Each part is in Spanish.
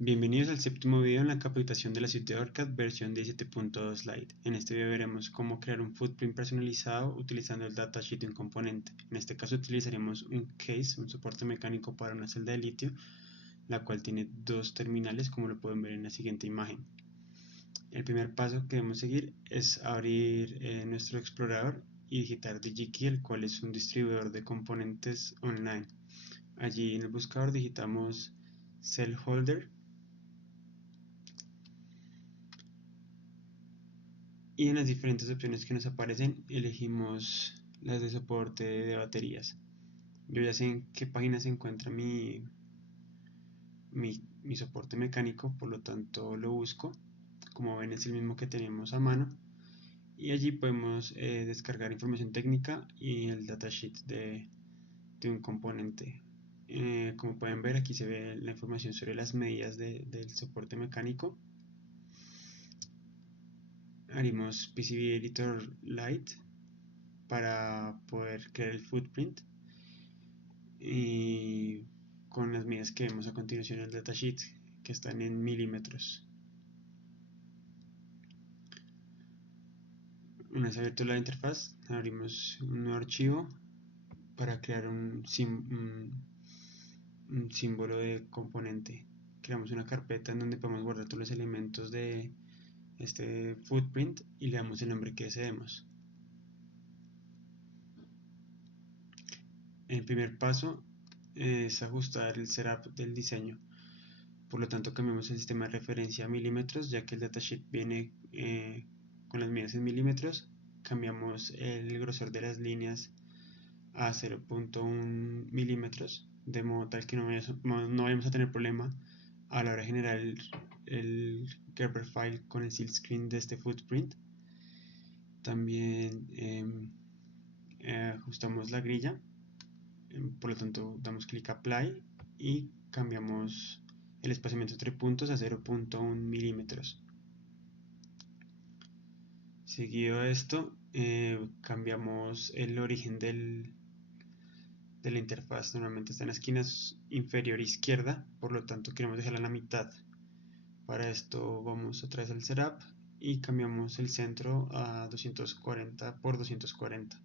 Bienvenidos al séptimo video en la capacitación de la suite de OrCAD versión 17.2 Lite. En este video veremos cómo crear un footprint personalizado utilizando el datasheet de un componente. En este caso utilizaremos un case, un soporte mecánico para una celda de litio, la cual tiene dos terminales, como lo pueden ver en la siguiente imagen. El primer paso que debemos seguir es abrir nuestro explorador y digitar DigiKey, el cual es un distribuidor de componentes online. Allí en el buscador digitamos CellHolder y en las diferentes opciones que nos aparecen elegimos las de soporte de baterías. Yo ya sé en qué página se encuentra mi soporte mecánico, por lo tanto lo busco. Como ven, es el mismo que tenemos a mano, y allí podemos descargar información técnica y el datasheet de un componente. Como pueden ver, aquí se ve la información sobre las medidas del soporte mecánico. Haremos PCB Editor Lite para poder crear el footprint, y con las medidas que vemos a continuación en el datasheet, que están en milímetros. Una vez abierto la interfaz, abrimos un nuevo archivo para crear un símbolo de componente. Creamos una carpeta en donde podemos guardar todos los elementos de este footprint y le damos el nombre que deseemos. El primer paso es ajustar el setup del diseño. Por lo tanto, cambiamos el sistema de referencia a milímetros, ya que el datasheet viene con las medidas en milímetros. Cambiamos el grosor de las líneas a 0.1 milímetros, de modo tal que no vayamos a tener problema a la hora de generar el Gerber file con el silk screen de este footprint. También ajustamos la grilla, por lo tanto damos clic a Apply y cambiamos el espaciamiento entre puntos a 0.1 milímetros. Seguido a esto, cambiamos el origen de la interfaz. Normalmente está en la esquina inferior izquierda, por lo tanto queremos dejarla en la mitad. Para esto vamos otra vez al setup y cambiamos el centro a 240 por 240.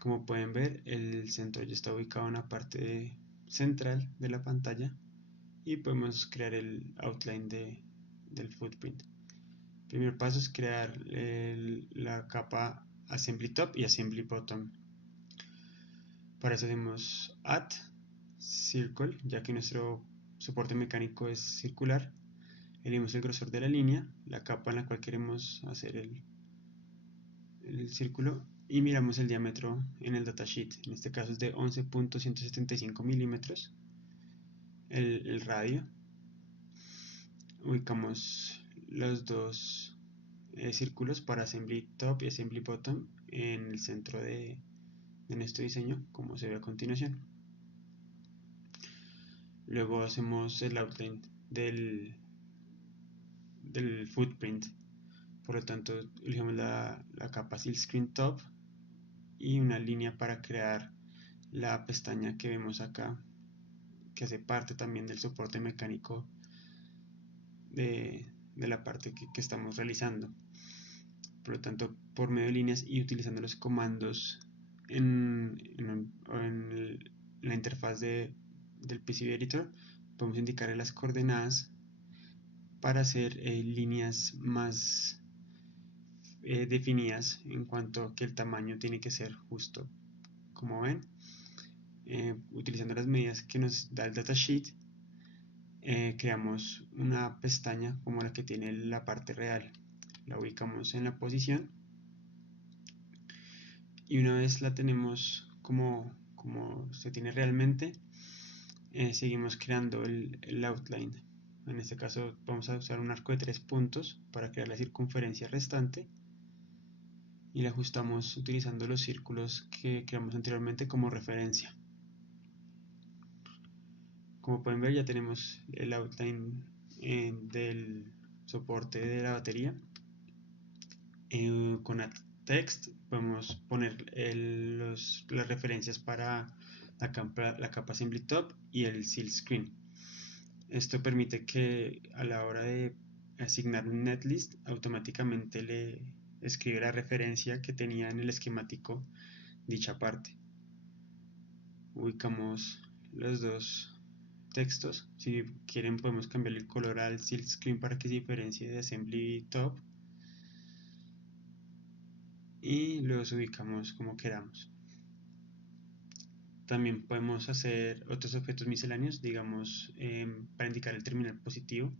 Como pueden ver, el centro ya está ubicado en la parte central de la pantalla y podemos crear el outline del footprint. El primer paso es crear la capa Assembly Top y Assembly Bottom. Para eso hacemos Add Circle, ya que nuestro soporte mecánico es circular. Elegimos el grosor de la línea, la capa en la cual queremos hacer el círculo, y miramos el diámetro en el datasheet. En este caso es de 11.175 milímetros. El radio. Ubicamos los dos círculos para Assembly Top y Assembly Bottom en el centro de nuestro diseño, como se ve a continuación. Luego hacemos el outline del footprint. Por lo tanto, elegimos la capa Silk Screen Top y una línea para crear la pestaña que vemos acá, que hace parte también del soporte mecánico de la parte que estamos realizando. Por lo tanto, por medio de líneas y utilizando los comandos en la interfaz del PCB Editor, podemos indicar las coordenadas para hacer líneas más definidas en cuanto a que el tamaño tiene que ser justo. Como ven, utilizando las medidas que nos da el datasheet, creamos una pestaña como la que tiene la parte real. La ubicamos en la posición y una vez la tenemos como se tiene realmente, seguimos creando el outline. En este caso vamos a usar un arco de 3 puntos para crear la circunferencia restante y la ajustamos utilizando los círculos que creamos anteriormente como referencia. Como pueden ver, ya tenemos el outline del soporte de la batería. Con Add Text podemos poner las referencias para la capa Assembly Top y el Silk Screen. Esto permite que a la hora de asignar un netlist automáticamente le escribe la referencia que tenía en el esquemático dicha parte. Ubicamos los dos textos. Si quieren podemos cambiar el color al silk screen para que se diferencie de assembly top y los ubicamos como queramos. También podemos hacer otros objetos misceláneos, digamos para indicar el terminal positivo.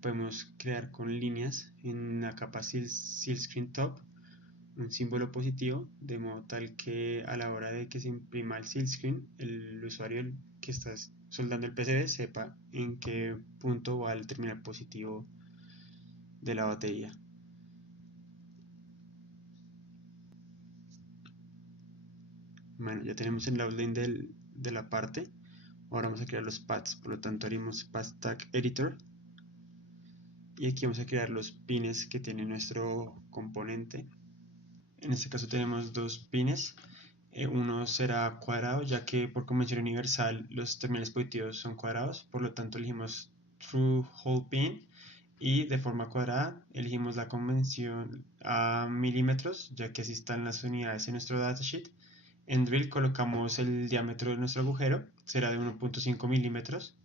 Podemos crear con líneas en la capa silk screen top un símbolo positivo, de modo tal que a la hora de que se imprima el silk screen, el usuario que está soldando el PCB sepa en qué punto va el terminal positivo de la batería. Bueno, ya tenemos el outline de la parte. Ahora vamos a crear los paths, por lo tanto haremos path tag editor y aquí vamos a crear los pines que tiene nuestro componente. En este caso tenemos dos pines. Uno será cuadrado, ya que por convención universal los terminales positivos son cuadrados, por lo tanto elegimos True Hole Pin y de forma cuadrada elegimos la convención a milímetros, ya que así están las unidades en nuestro datasheet. En Drill colocamos el diámetro de nuestro agujero, será de 1.5 milímetros.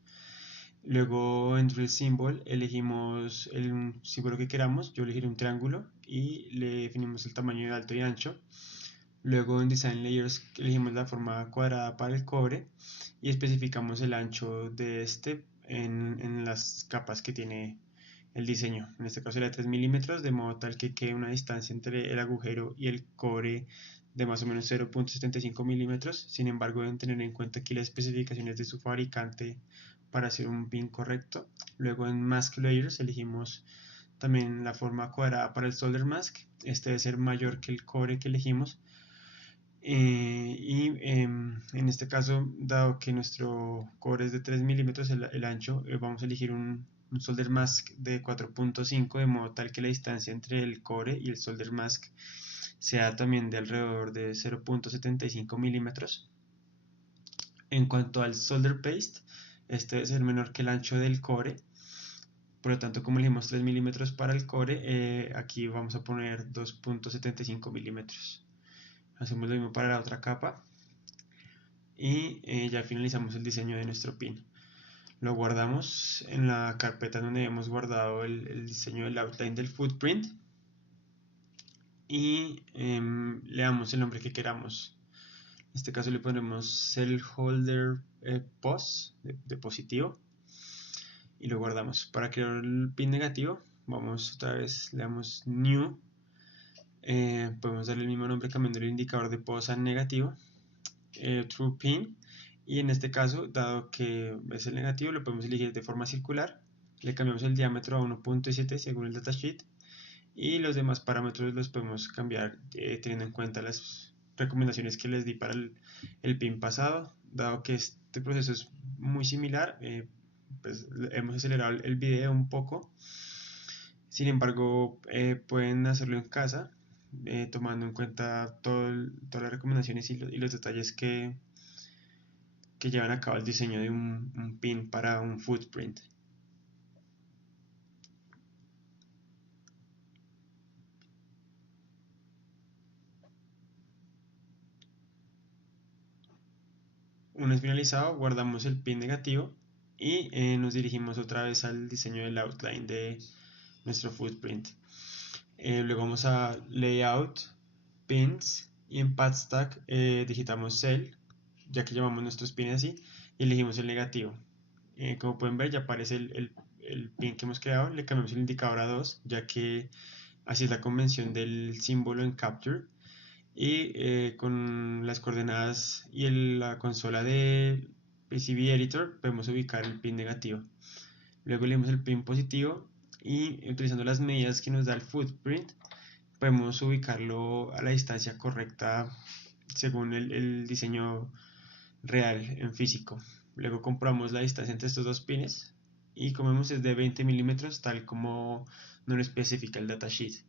Luego en Drill Symbol elegimos el símbolo que queramos, yo elegiré un triángulo y le definimos el tamaño de alto y ancho. Luego en Design Layers elegimos la forma cuadrada para el cobre y especificamos el ancho de este en las capas que tiene el diseño. En este caso era 3 milímetros, de modo tal que quede una distancia entre el agujero y el cobre de más o menos 0.75 milímetros. Sin embargo, deben tener en cuenta aquí las especificaciones de su fabricante para hacer un pin correcto. Luego en Mask Layers elegimos también la forma cuadrada para el solder mask. Este debe ser mayor que el cobre que elegimos. En este caso, dado que nuestro cobre es de 3 milímetros el ancho, vamos a elegir un solder mask de 4.5 de modo tal que la distancia entre el cobre y el solder mask sea también de alrededor de 0.75 milímetros. En cuanto al solder paste, este debe ser menor que el ancho del cobre. Por lo tanto, como elegimos 3 milímetros para el cobre, aquí vamos a poner 2.75 milímetros. Hacemos lo mismo para la otra capa y ya finalizamos el diseño de nuestro pin. Lo guardamos en la carpeta donde hemos guardado el diseño del outline del footprint y le damos el nombre que queramos. En este caso le ponemos cell holder pos de positivo y lo guardamos. Para crear el pin negativo vamos otra vez, le damos new, podemos darle el mismo nombre cambiando el indicador de pos a negativo, true pin, y en este caso, dado que es el negativo, lo podemos elegir de forma circular, le cambiamos el diámetro a 1.7 según el datasheet y los demás parámetros los podemos cambiar teniendo en cuenta las recomendaciones que les di para el pin pasado. Dado que este proceso es muy similar, pues hemos acelerado el video un poco. Sin embargo, pueden hacerlo en casa, tomando en cuenta todas las recomendaciones y los detalles que llevan a cabo el diseño de un pin para un footprint. Una vez finalizado, guardamos el pin negativo y nos dirigimos otra vez al diseño del outline de nuestro footprint. Luego vamos a Layout, Pins y en Path Stack digitamos Cell, ya que llamamos nuestros pins así, y elegimos el negativo. Como pueden ver, ya aparece el pin que hemos creado, le cambiamos el indicador a 2, ya que así es la convención del símbolo en Capture. Y con las coordenadas y la consola de PCB Editor podemos ubicar el pin negativo. Luego leemos el pin positivo y utilizando las medidas que nos da el footprint podemos ubicarlo a la distancia correcta según el diseño real en físico. Luego comprobamos la distancia entre estos dos pines y como vemos es de 20 milímetros tal como nos lo especifica el datasheet.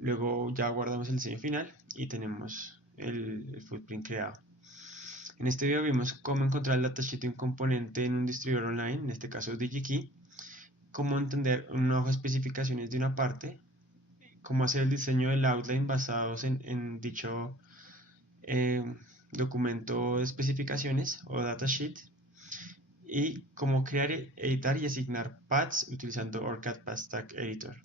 Luego ya guardamos el diseño final y tenemos el footprint creado. En este video vimos cómo encontrar el datasheet de un componente en un distribuidor online, en este caso DigiKey, cómo entender una hoja de especificaciones de una parte, cómo hacer el diseño del outline basados en dicho eh, documento de especificaciones o datasheet, y cómo crear, editar y asignar paths utilizando OrCAD Path Tag Editor.